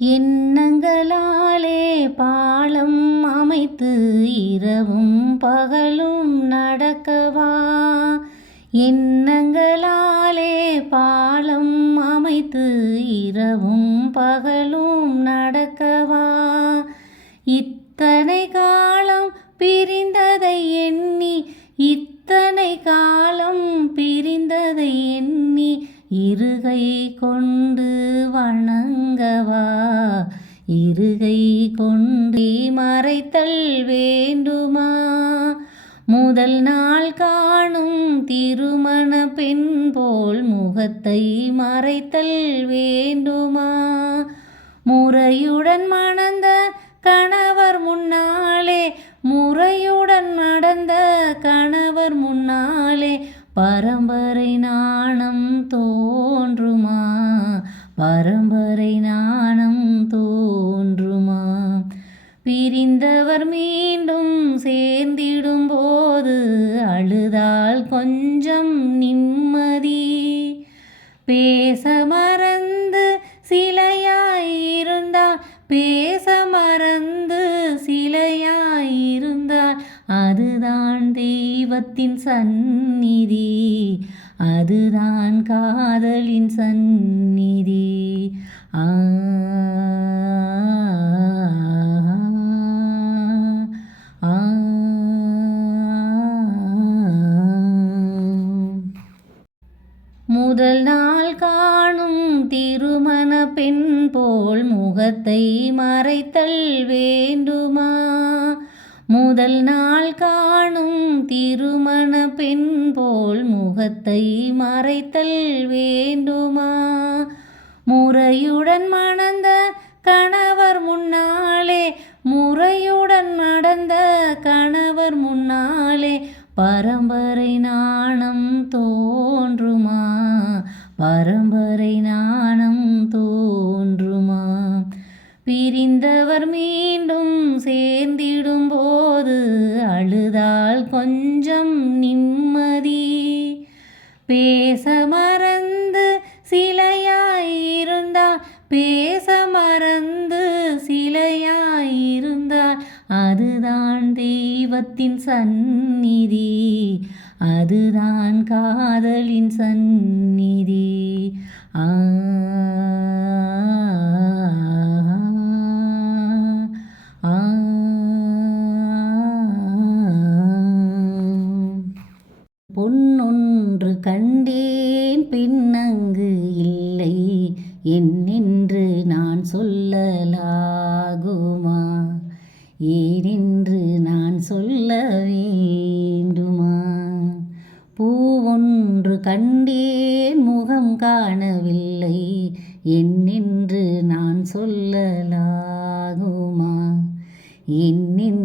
எண்ணங்களாலே பாலம் அமைத்து இரவும் பகலும் நடக்கவா? எண்ணங்களாலே பாலம் அமைத்து இரவும் பகலும் நடக்கவா? இத்தனை காலம் பிரிந்ததை எண்ணி இத்தனை காலம் பிரிந்ததை எண்ணி இருகை கொண்டு வணங்கவா? இருகை கொண்டு மறைத்தல் வேண்டுமா? முதல் நாள் காணும் திருமண பெண் போல் முகத்தை மறைத்தல் வேண்டுமா? முறையுடன் மணந்த கணவர் முன்னாலே முறையுடன் நடந்த கணவர் முன்னாலே பரம்பரை பரம்பரை நாணம் தோன்றுமா? பிரிந்தவர் மீண்டும் சேர்ந்திடும் போது அழுதால் கொஞ்சம் நிம்மதி. பேச மறந்து சிலையாயிருந்தால் பேச தெய்வத்தின் சந்நிதி. அதுதான் காதலின் சந்நிதி. ஆ. முதல் நாள் காணும் திருமண பெண் போல் முகத்தை மறைத்தல் வேண்டுமா? முதல் நாள் காணும் திருமண பெண் போல் முகத்தை மறைத்தல் வேண்டுமா? முறையுடன் மணந்த கணவர் முன்னாலே முறையுடன் நடந்த கணவர் முன்னாலே பரம்பரை நாணம் தோன்றுமா? பரம்பரை நாணம் பேச மறந்து சிலையாயிருந்தால் பேச மறந்து சிலையாயிருந்தால் அதுதான் தெய்வத்தின் சந்நிதி அதுதான் காதலின் சந்நிதி. ஆ. பொன் கண்டேன் பின்னங்கு இல்லை. என்னென்று நான் சொல்லலாகுமா? ஏனென்று நான் சொல்ல வேண்டுமா? பூவொன்று கண்டேன் முகம் காணவில்லை. என்னென்று நான் சொல்லலாகுமா? என்னென்று